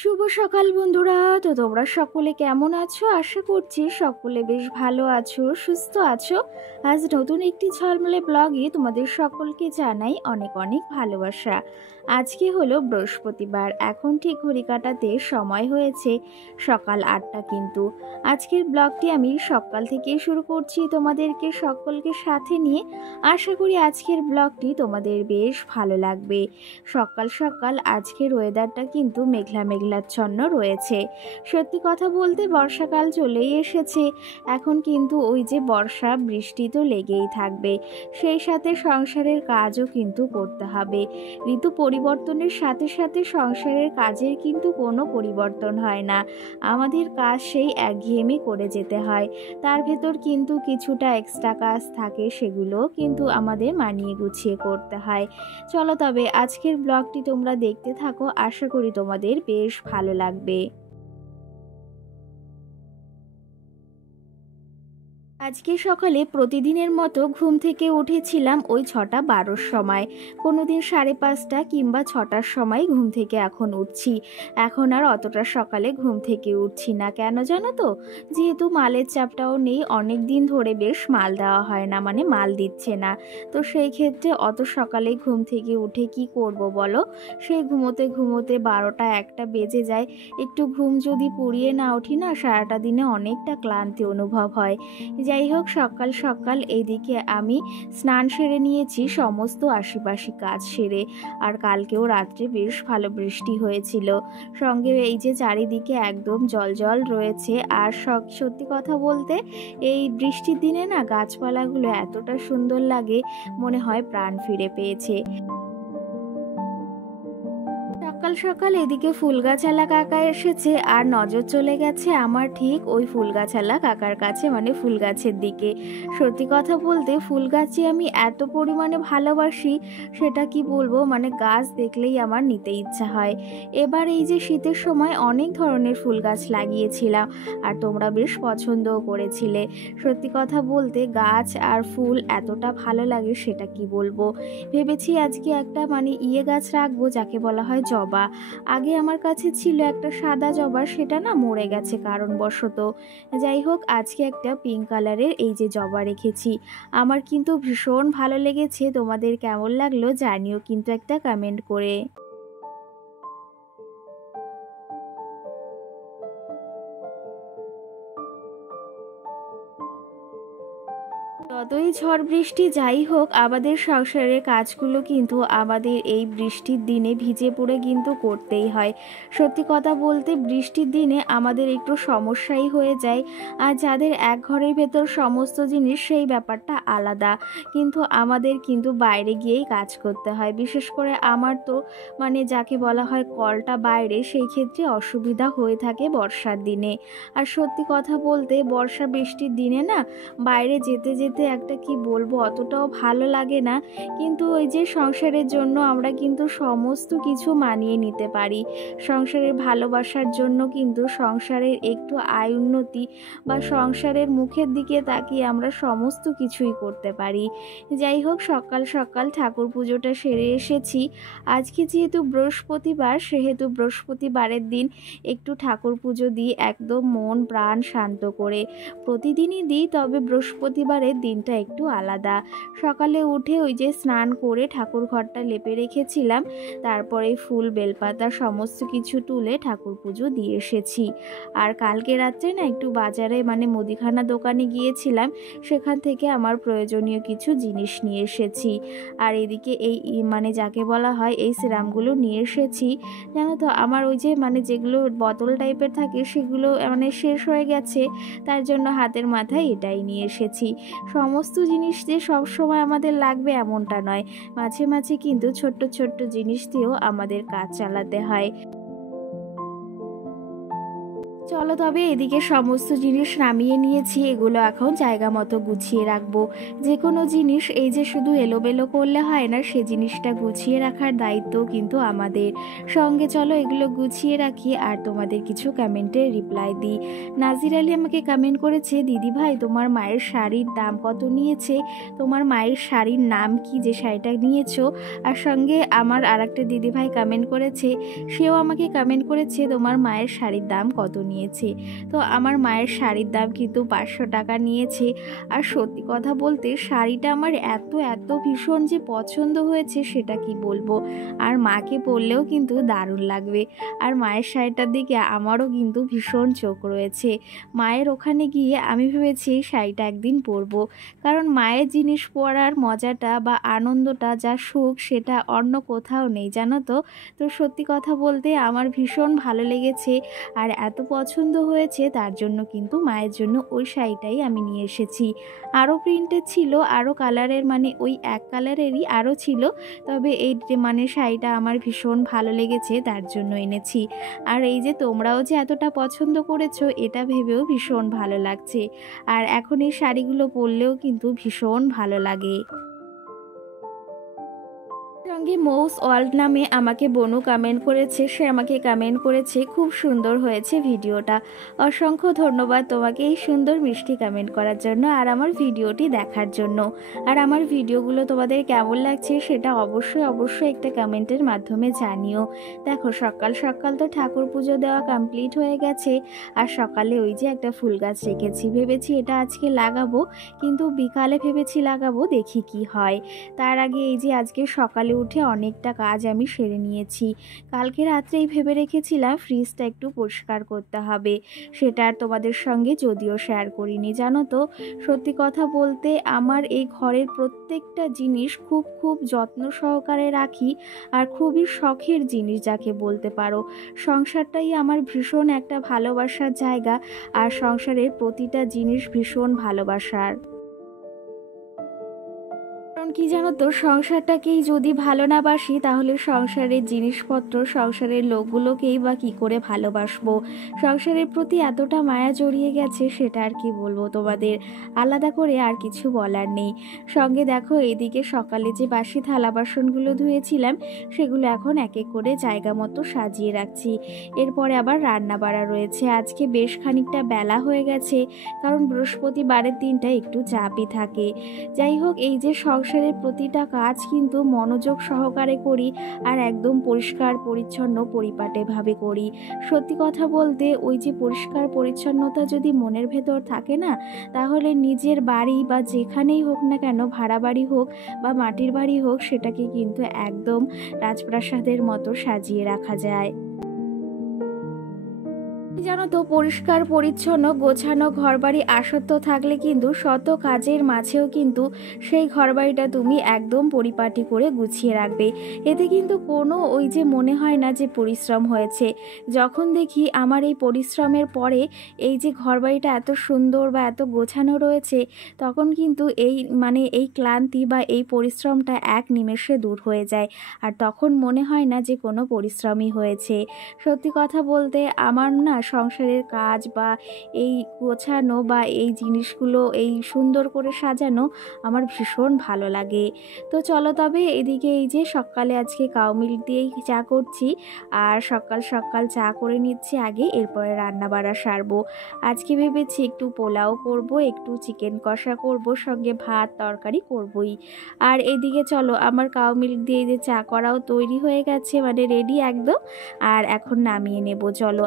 শুভ সকাল বন্ধুরা। তো তোমরা সকলে কেমন আছো? আশা করছি সকলে বেশ ভালো আছো, সুস্থ আছো। আজ নতুন একটি ঝলমলে ব্লগে তোমাদের সকলকে জানাই অনেক অনেক ভালোবাসা। আজকে হলো বৃহস্পতিবার, এখন ঠিক ঘড়ি কাটাতে সময় হয়েছে সকাল 8টা। কিন্তু আজকের ব্লগটি আমি সকাল থেকে শুরু করছি তোমাদেরকে সকলকে সাথে নিয়ে। আশা করি আজকের ব্লগটি তোমাদের বেশ ভালো লাগবে। সকাল সকাল আজকের ওয়েদারটা কিন্তু মেঘলা মেঘলাচ্ছন্ন রয়েছে। সত্যি কথা বলতে বর্ষাকাল চলেই এসেছে। এখন কিন্তু ওই যে বর্ষা বৃষ্টি তো লেগেই থাকবে, সেই সাথে সংসারের কাজও কিন্তু করতে হবে। ঋতু পরিবর্তনের সাথে সাথে সংসারের কাজের কিন্তু কোনো পরিবর্তন হয় না। আমাদের কাজ সেই একঘেয়েমি করে যেতে হয়, তার ভেতর কিন্তু কিছুটা এক্সট্রা কাজ থাকে, সেগুলো কিন্তু আমাদের মানিয়ে গুছিয়ে করতে হয়। চলো তবে আজকের ব্লগটি তোমরা দেখতে থাকো, আশা করি তোমাদের বেশ ভালো লাগবে। আজকে সকালে প্রতিদিনের মতো ঘুম থেকে উঠেছিলাম ওই 6:12 সময়। কোনোদিন 5:30 কিংবা 6টার সময় ঘুম থেকে এখন উঠছি। এখন আর অতটা সকালে ঘুম থেকে উঠছি না, কেন জানো তো? যেহেতু মালের চাপটাও নেই, অনেক দিন ধরে বেশ মাল দেওয়া হয় না, মানে মাল দিচ্ছে না। তো সেই ক্ষেত্রে অত সকালে ঘুম থেকে উঠে কি করব বলো? সেই ঘুমোতে ঘুমোতে 12টা 1টা বেজে যায়। একটু ঘুম যদি পুড়িয়ে না উঠি না, সারাটা দিনে অনেকটা ক্লান্তি অনুভব হয়। যাই হোক, সকাল সকাল এইদিকে আমি স্নান সেরে নিয়েছি, সমস্ত আশিপাশি কাজ সেরে। আর কালকেও রাত্রে বেশ ভালো বৃষ্টি হয়েছিল, সঙ্গে এই যে চারিদিকে একদম জল জল রয়েছে। আর সত্যি কথা বলতে এই বৃষ্টির দিনে না গাছপালাগুলো এতটা সুন্দর লাগে, মনে হয় প্রাণ ফিরে পেয়েছে। সকাল সকাল এদিকে ফুলগাছালা কাকা এসেছে, আর নজর চলে গেছে আমার ঠিক ওই ফুলগাছালা কাকার কাছে, মানে ফুল গাছের দিকে। সত্যি কথা বলতে ফুল গাছে আমি এত পরিমাণে ভালোবাসি, সেটা কি বলবো, মানে গাছ দেখলেই আমার নিতে ইচ্ছা হয়। এবার এই যে শীতের সময় অনেক ধরনের ফুল গাছ লাগিয়েছিলাম, আর তোমরা বেশ পছন্দও করেছিলে। সত্যি কথা বলতে গাছ আর ফুল এতটা ভালো লাগে, সেটা কি বলবো। ভেবেছি আজকে একটা মানে গাছ রাখবো, যাকে বলা হয় জবা। আগে আমার কাছে ছিল একটা সাদা জবা, সেটা না মরে গেছে কারণবশত। যাই হোক, আজকে একটা পিঙ্ক কালারের এই যে জবা রেখেছি। আমার কিন্তু ভীষণ ভালো লেগেছে। তোমাদের কেমন লাগলো জানিও কিন্তু একটা কমেন্ট করে। যতই ঝড় বৃষ্টি যাই হোক, আমাদের সংসারের কাজগুলো কিন্তু আমাদের এই বৃষ্টির দিনে ভিজে পড়ে কিন্তু করতেই হয়। সত্যি কথা বলতে বৃষ্টির দিনে আমাদের একটু সমস্যাই হয়ে যায়। আর যাদের এক ঘরের ভেতর সমস্ত জিনিস, সেই ব্যাপারটা আলাদা। কিন্তু আমাদের কিন্তু বাইরে গিয়েই কাজ করতে হয়। বিশেষ করে আমার তো মানে যাকে বলা হয় কলটা বাইরে, সেই ক্ষেত্রে অসুবিধা হয়ে থাকে বর্ষার দিনে। আর সত্যি কথা বলতে বর্ষা বৃষ্টির দিনে না বাইরে যেতে যেতে একটা কি বলবো, অতটাও ভালো লাগে না, কিন্তু ওই যে সংসারের জন্য আমরা কিন্তু সমস্ত কিছু মানিয়ে নিতে পারি। সংসারের ভালোবাসার জন্য কিন্তু সংসারের একটু আয় উন্নতি বা সংসারের মুখের দিকে তাকিয়ে আমরা সমস্ত কিছুই করতে পারি। যাই হোক, সকাল সকাল ঠাকুর পুজোটা সেরে এসেছি। আজকে যেহেতু বৃহস্পতিবার, সেহেতু বৃহস্পতিবারের দিন একটু ঠাকুর পুজো দিই একদম মন প্রাণ শান্ত করে। প্রতিদিনই দিই, তবে বৃহস্পতিবারের দিনটা একটু আলাদা। সকালে উঠে ওই যে স্নান করে ঠাকুর ঘরটা লেপে রেখেছিলাম, তারপরে ফুল বেলপাতা সমস্ত কিছু তুলে ঠাকুর পুজো দিয়ে এসেছি। আর কালকে রাত্রে না একটু বাজারে মুদিখানা দোকানে গিয়েছিলাম, সেখান থেকে আমার প্রয়োজনীয় কিছু জিনিস নিয়ে এসেছি। আর এদিকে এই যাকে বলা হয় এই সিরামগুলো নিয়ে এসেছি। জানো তো, আমার ওই যে যেগুলো বোতল টাইপের থাকে সেগুলো শেষ হয়ে গেছে, তার জন্য হাতের মাথায় এটাই নিয়ে এসেছি। সমস্ত জিনিস যে সবসময় আমাদের লাগবে এমনটা নয়, মাঝে মাঝে কিন্তু ছোট্ট ছোট্ট জিনিস দিয়েও আমাদের কাজ চালাতে হয়। চলো তবে এদিকে সমস্ত জিনিস নামিয়ে নিয়েছি, এগুলো এখন জায়গা মতো গুছিয়ে রাখবো। যে কোনো জিনিস এই যে শুধু এলোমেলো করলে হয় না, সে জিনিসটা গুছিয়ে রাখার দায়িত্ব কিন্তু আমাদের। সঙ্গে চলো এগুলো গুছিয়ে রাখি আর তোমাদের কিছু কমেন্টের রিপ্লাই দিই। নাজির আলী আমাকে কমেন্ট করেছে, দিদি ভাই তোমার মায়ের শাড়ির দাম কত নিয়েছে, তোমার মায়ের শাড়ির নাম কি যে শাড়িটা নিয়েছো। আর সঙ্গে আমার আর একটা দিদি ভাই কমেন্ট করেছে, সেও আমাকে কমেন্ট করেছে তোমার মায়ের শাড়ির দাম কত নিয়েছে। তো আমার মায়ের শাড়ির দাম কিন্তু 500 টাকা নিয়েছে। আর সত্যি কথা বলতে শাড়িটা আমার এত এত ভীষণ যে পছন্দ হয়েছে সেটা কি বলবো। আর মাকে পরলেও কিন্তু দারুণ লাগবে। আর মায়ের শাড়িটার দিকে আমারও কিন্তু ভীষণ চোখ রয়েছে। মায়ের ওখানে গিয়ে আমি ভেবেছি এই শাড়িটা একদিন পরবো, কারণ মায়ের জিনিস পরার মজাটা বা আনন্দটা যা সুখ সেটা অন্য কোথাও নেই, জানো তো। তো সত্যি কথা বলতে আমার ভীষণ ভালো লেগেছে আর এত পছন্দ হয়েছে, তার জন্য কিন্তু মায়ের জন্য ওই শাড়িটাই আমি নিয়ে এসেছি। আরও প্রিন্টের ছিল, আরও কালারের ওই এক কালারেরই আরও ছিল, তবে এই শাড়িটা আমার ভীষণ ভালো লেগেছে তার জন্য এনেছি। আর এই যে তোমরাও যে এতটা পছন্দ করেছো এটা ভেবেও ভীষণ ভালো লাগছে। আর এখন এই শাড়িগুলো পরলেও কিন্তু ভীষণ ভালো লাগে। সঙ্গে মৌস ওয়ার্ল্ড নামে আমাকে বনু কমেন্ট করেছে, সে আমাকে কমেন্ট করেছে খুব সুন্দর হয়েছে ভিডিওটা। অসংখ্য ধন্যবাদ তোমাকে এই সুন্দর মিষ্টি কমেন্ট করার জন্য আর আমার ভিডিওটি দেখার জন্য। আর আমার ভিডিওগুলো তোমাদের কেমন লাগছে সেটা অবশ্যই অবশ্যই একটা কমেন্টের মাধ্যমে জানিও। দেখো সকাল সকাল তো ঠাকুর পুজো দেওয়া কমপ্লিট হয়ে গেছে। আর সকালে ওই যে একটা ফুল গাছ রেখেছি, ভেবেছি এটা আজকে লাগাবো, কিন্তু বিকালে ভেবেছি লাগাবো, দেখি কি হয়। তার আগে এই যে আজকে সকালে উঠে অনেকটা কাজ আমি সেরে নিয়েছি। কালকে রাত্রেই ভেবে রেখেছিলাম ফ্রিজটা একটু পরিষ্কার করতে হবে, সেটা আর তোমাদের সঙ্গে যদিও শেয়ার করিনি। জানো তো, সত্যি কথা বলতে আমার এই ঘরের প্রত্যেকটা জিনিস খুব খুব যত্ন সহকারে রাখি, আর খুবই শখের জিনিস যাকে বলতে পারো। সংসারটাই আমার ভীষণ একটা ভালোবাসার জায়গা, আর সংসারের প্রতিটা জিনিস ভীষণ ভালোবাসার। কারণ কি জানো তো, সংসারটাকেই যদি ভালো না বাসি তাহলে সংসারের জিনিসপত্র, সংসারের লোকগুলোকেই বা কি করে ভালোবাসবো। সংসারের প্রতি এতটা মায়া জড়িয়ে গেছে, সেটা আর কি বলবো তোমাদের, আলাদা করে আর কিছু বলার নেই। সঙ্গে দেখো এইদিকে সকালে যে বাসি থালা বাসনগুলো ধুয়েছিলাম সেগুলো এখন এক এক করে জায়গা মতো সাজিয়ে রাখছি। এরপরে আবার রান্না বাড়া রয়েছে। আজকে বেশ খানিকটা বেলা হয়ে গেছে, কারণ বৃহস্পতিবারের দিনটা একটু চাপই থাকে। যাই হোক, এই যে সংসারের প্রতিটা কাজ কিন্তু মনোযোগ সহকারে করি, আর একদম পরিষ্কার পরিচ্ছন্ন পরিপাটিভাবে করি। সত্যি কথা বলতে ওই যে পরিষ্কার পরিচ্ছন্নতা যদি মনের ভেতর থাকে না, তাহলে নিজের বাড়ি বা যেখানেই হোক না কেন, ভাড়া বাড়ি হোক বা মাটির বাড়ি হোক, সেটাকে কিন্তু একদম রাজপ্রাসাদের মতো সাজিয়ে রাখা যায়। জানো তো, পরিষ্কার পরিচ্ছন্ন গোছানো ঘরবাড়ি আসক্ত থাকলে কিন্তু শত কাজের মাঝেও কিন্তু সেই ঘরবাড়িটা তুমি একদম পরিপাটি করে গুছিয়ে রাখবে। এতে কিন্তু কোনো ওই যে মনে হয় না যে পরিশ্রম হয়েছে। যখন দেখি আমার এই পরিশ্রমের পরে এই যে ঘরবাড়িটা এত সুন্দর বা এত গোছানো রয়েছে, তখন কিন্তু এই ক্লান্তি বা এই পরিশ্রমটা এক নিমেষে দূর হয়ে যায়, আর তখন মনে হয় না যে কোনো পরিশ্রমই হয়েছে। সত্যি কথা বলতে আমার না সংসারের কাজ বা এই গোছানো বা এই জিনিসগুলো এই সুন্দর করে সাজানো আমার ভীষণ ভালো লাগে। তো চলো তবে এদিকে এই যে সকালে আজকে কাউ মিল্ক দিয়েই চা করছি, আর সকাল সকাল চা করে নিচ্ছি আগে, এরপরে রান্না বাড়া সারবো। আজকে ভেবেছি একটু পোলাও করব, একটু চিকেন কষা করব, সঙ্গে ভাত তরকারি করবই। আর এদিকে চলো আমার কাউ মিল্ক দিয়ে যে চা করাও তৈরি হয়ে গেছে, মানে রেডি একদম। আর এখন নামিয়ে নেব চলো।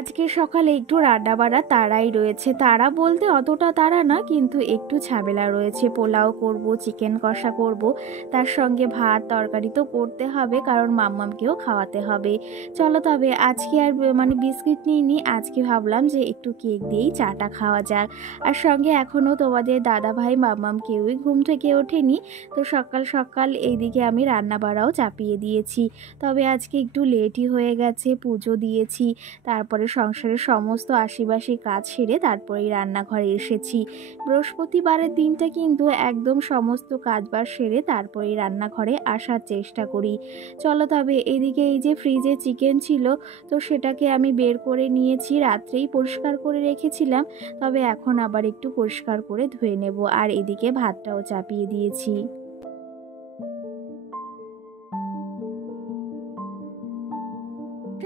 আজকে সকালে একটু রান্না বাড়া তাড়াই রয়েছে, তাড়া বলতে অতটা তাড়া না, কিন্তু একটু ঝামেলা রয়েছে। পোলাও করব, চিকেন কষা করব, তার সঙ্গে ভাত তরকারি তো করতে হবে, কারণ মাম্মামকেও খাওয়াতে হবে। চলো তবে আজকে আর মানে বিস্কিট নিইনি, আজকে ভাবলাম যে একটু কেক দিয়েই চাটা খাওয়া যাক। আর সঙ্গে এখনও তোমাদের দাদা ভাই মাম্মাম কেউই ঘুম থেকে ওঠেনি, তো সকাল সকাল এইদিকে আমি রান্না বাড়াও চাপিয়ে দিয়েছি। তবে আজকে একটু লেটই হয়ে গেছে, পুজো দিয়েছি, তারপরে সংসারের সমস্ত আশিবাসী কাজ সেরে তারপরেই রান্নাঘরে এসেছি। বৃহস্পতিবারের দিনটা কিন্তু একদম সমস্ত কাজবাজ সেরে তারপরেই রান্নাঘরে আসার চেষ্টা করি। চলো তবে এদিকে এই যে ফ্রিজে চিকেন ছিল, তো সেটাকে আমি বের করে নিয়েছি, রাত্রেই পরিষ্কার করে রেখেছিলাম, তবে এখন আবার একটু পরিষ্কার করে ধুয়ে নেব। আর এদিকে ভাতটাও চাপিয়ে দিয়েছি।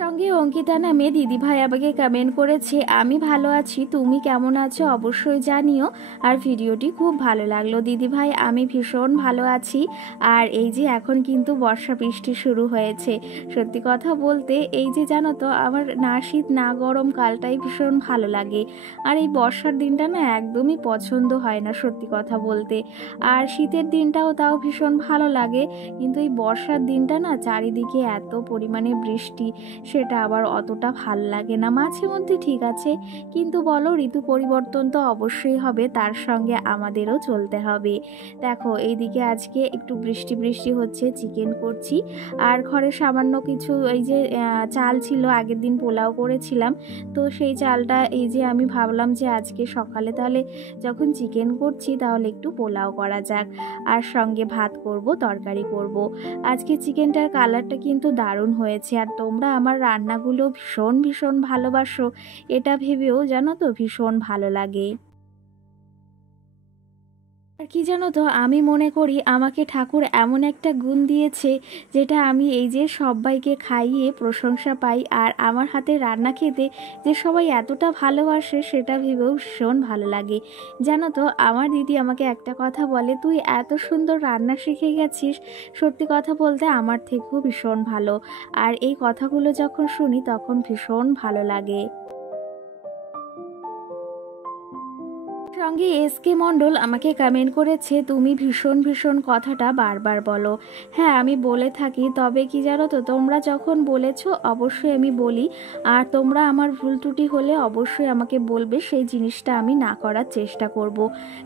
সঙ্গে অঙ্কিতা নামে দিদিভাই আমাকে কমেন্ট করেছে, আমি ভালো আছি, তুমি কেমন আছো অবশ্যই জানিও। আর ভিডিওটি খুব ভালো লাগলো দিদিভাই, আমি ভীষণ ভালো আছি। আর এই যে এখন কিন্তু বর্ষা বৃষ্টি শুরু হয়েছে, সত্যি কথা বলতে এই যে জানো তো আমার না শীত না গরম কালটাই ভীষণ ভালো লাগে। আর এই বর্ষার দিনটা না একদমই পছন্দ হয় না সত্যি কথা বলতে। আর শীতের দিনটাও তাও ভীষণ ভালো লাগে, কিন্তু এই বর্ষার দিনটা না চারিদিকে এত পরিমাণে বৃষ্টি, সেটা আবার অতটা ভাল লাগে না। মাঝে মধ্যে ঠিক আছে, কিন্তু বলো ঋতু পরিবর্তন তো অবশ্যই হবে, তার সঙ্গে আমাদেরও চলতে হবে। দেখো এইদিকে আজকে একটু বৃষ্টি বৃষ্টি হচ্ছে, চিকেন করছি। আর ঘরে সামান্য কিছু এই যে চাল ছিল, আগের দিন পোলাও করেছিলাম, তো সেই চালটা এই যে আমি ভাবলাম যে আজকে সকালে তাহলে যখন চিকেন করছি তাহলে একটু পোলাও করা যাক, আর সঙ্গে ভাত করব, তরকারি করব। আজকে চিকেনটার কালারটা কিন্তু দারুণ হয়েছে। আর তোমরা আমার রান্নাগুলো ভীষণ ভীষণ ভালোবাসো, এটা ভেবেও জানো তো ভীষণ ভালো লাগে। আর কি জানো তো, আমি মনে করি আমাকে ঠাকুর এমন একটা গুণ দিয়েছে, যেটা আমি এই যে সবাইকে খাইয়ে প্রশংসা পাই, আর আমার হাতে রান্না খেতে যে সবাই এতটা ভালোবাসে সেটা ভেবেও ভীষণ ভালো লাগে। জানো তো আমার দিদি আমাকে একটা কথা বলে, তুই এত সুন্দর রান্না শিখে গেছিস, সত্যি কথা বলতে আমার থেকেও ভীষণ ভালো। আর এই কথাগুলো যখন শুনি তখন ভীষণ ভালো লাগে। সঙ্গে এসকে মণ্ডল আমাকে কমেন্ট করেছে, তুমি ভীষণ ভীষণ কথাটা বারবার বলো। হ্যাঁ আমি বলে থাকি, তবে কি জানো তো তোমরা যখন বলেছো অবশ্যই আমি বলি, আর তোমরা আমার ভুল ত্রুটি হলে অবশ্যই আমাকে বলবে, সেই জিনিসটা আমি না করার চেষ্টা করব।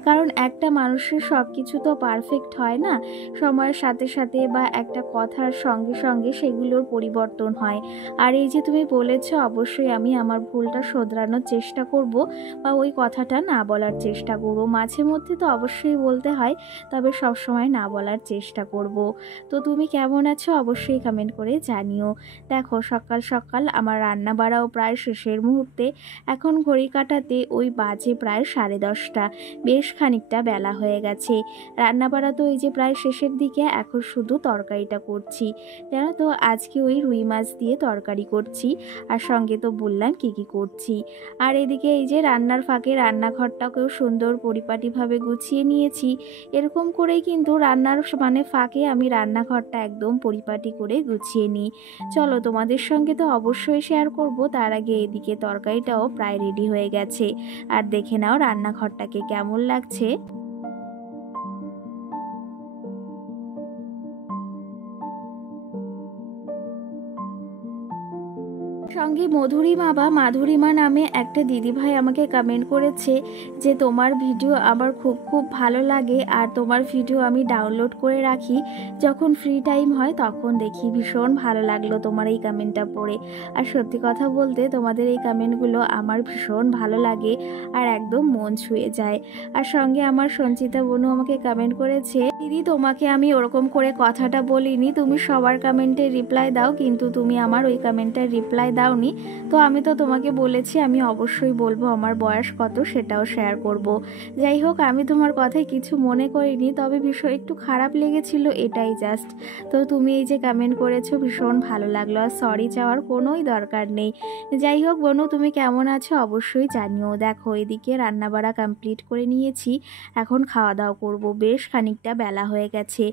কারণ একটা মানুষের সব কিছু তো পারফেক্ট হয় না, সময়ের সাথে সাথে বা একটা কথার সঙ্গে সঙ্গে সেগুলোর পরিবর্তন হয়। আর এই যে তুমি বলেছো, অবশ্যই আমি আমার ভুলটা শোধরানোর চেষ্টা করব, বা ওই কথাটা না বলার চেষ্টা করব। মাঝে মধ্যে তো অবশ্যই বলতে হয়, তবে সব সময় না বলার চেষ্টা করব। তো তুমি কেমন আছো অবশ্যই কমেন্ট করে জানিও। দেখো সকাল সকাল আমার রান্না বাড়াও প্রায় শেষের মুহূর্তে, এখন ঘড়ি কাটাতে ওই বাজে প্রায় 10:30, বেশ খানিকটা বেলা হয়ে গেছে। রান্না বাড়া তো এই যে প্রায় শেষের দিকে, এখন শুধু তরকারিটা করছি। জানো তো আজকে ওই রুই মাছ দিয়ে তরকারি করছি, আর সঙ্গে তো বললাম কি কি করছি। আর এদিকে এই যে রান্নার ফাঁকে রান্নাঘরটাকেও সুন্দর পরিপাটিভাবে গুছিয়ে নিয়েছি। এরকম করেই কিন্তু রান্নার মানে ফাঁকে আমি রান্নাঘরটা একদম পরিপাটি করে গুছিয়ে নিই। চলো তোমাদের সঙ্গে তো অবশ্যই শেয়ার করব, তার আগে এদিকে তরকারিটাও প্রায় রেডি হয়ে গেছে। আর দেখে নাও রান্নাঘরটাকে কেমন লাগছে। সঙ্গে মধুরিমা বা মাধুরিমা নামে একটা দিদিভাই আমাকে কমেন্ট করেছে যে তোমার ভিডিও আমার খুব খুব ভালো লাগে, আর তোমার ভিডিও আমি ডাউনলোড করে রাখি, যখন ফ্রি টাইম হয় তখন দেখি। ভীষণ ভালো লাগলো তোমার এই কমেন্টটা পড়ে। আর সত্যি কথা বলতে তোমাদের এই কমেন্টগুলো আমার ভীষণ ভালো লাগে আর একদম মন ছুঁয়ে যায়। আর সঙ্গে আমার সঞ্চিতা বোনও আমাকে কমেন্ট করেছে, দিদি তোমাকে আমি ওরকম করে কথাটা বলিনি, তুমি সবার কমেন্টে রিপ্লাই দাও, কিন্তু তুমি আমার ওই কমেন্টের রিপ্লাই দাওনি। তো আমি তো তোমাকে বলেছি আমি অবশ্যই বলবো আমার বয়স কত, সেটাও শেয়ার করব। যাই হোক, আমি তোমার কথায় কিছু মনে করিনি, তবে ভীষণ একটু খারাপ লেগেছিল, এটাই জাস্ট। তো তুমি এই যে কমেন্ট করেছো ভীষণ ভালো লাগলো, আর সরি চাওয়ার কোনোই দরকার নেই। যাই হোক বোনু, তুমি কেমন আছো অবশ্যই জানিও। দেখো এদিকে রান্নাবাড়া কমপ্লিট করে নিয়েছি, এখন খাওয়া দাওয়া করব। বেশ খানিকটা বেলা হয়ে গেছে।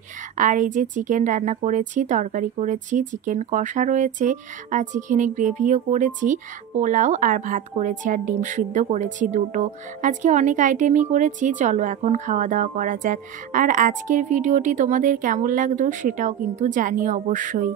আর এই যে চিকেন রান্না করেছি, তরকারি করেছি, চিকেন কষা রয়েছে, আর চিকেনের গ্রেভিও করেছি, পোলাও আর ভাত করেছি, আর ডিম সিদ্ধ করেছি দুটো। আজকে অনেক আইটেমই করেছি। চলো এখন খাওয়া দাওয়া করা যাক। আর আজকের ভিডিওটি তোমাদের কেমন লাগলো সেটাও কিন্তু জানিও অবশ্যই।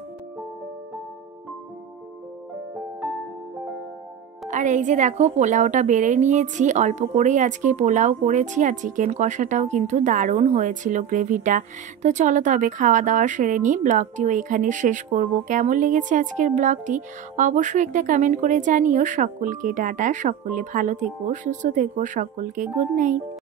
আর এই যে দেখো পোলাওটা বেড়ে নিয়েছি, অল্প করেই আজকে পোলাও করেছি, আর চিকেন কষাটাও কিন্তু দারুণ হয়েছিল গ্রেভিটা। তো চলো তবে খাওয়া দাওয়া সেরে নিই, ব্লগটিও এখানে শেষ করব। কেমন লেগেছে আজকের ব্লগটি অবশ্যই একটা কমেন্ট করে জানিও। সকলকে টাটা, সকলে ভালো থেকো, সুস্থ থেকো, সকলকে গুড নাইট।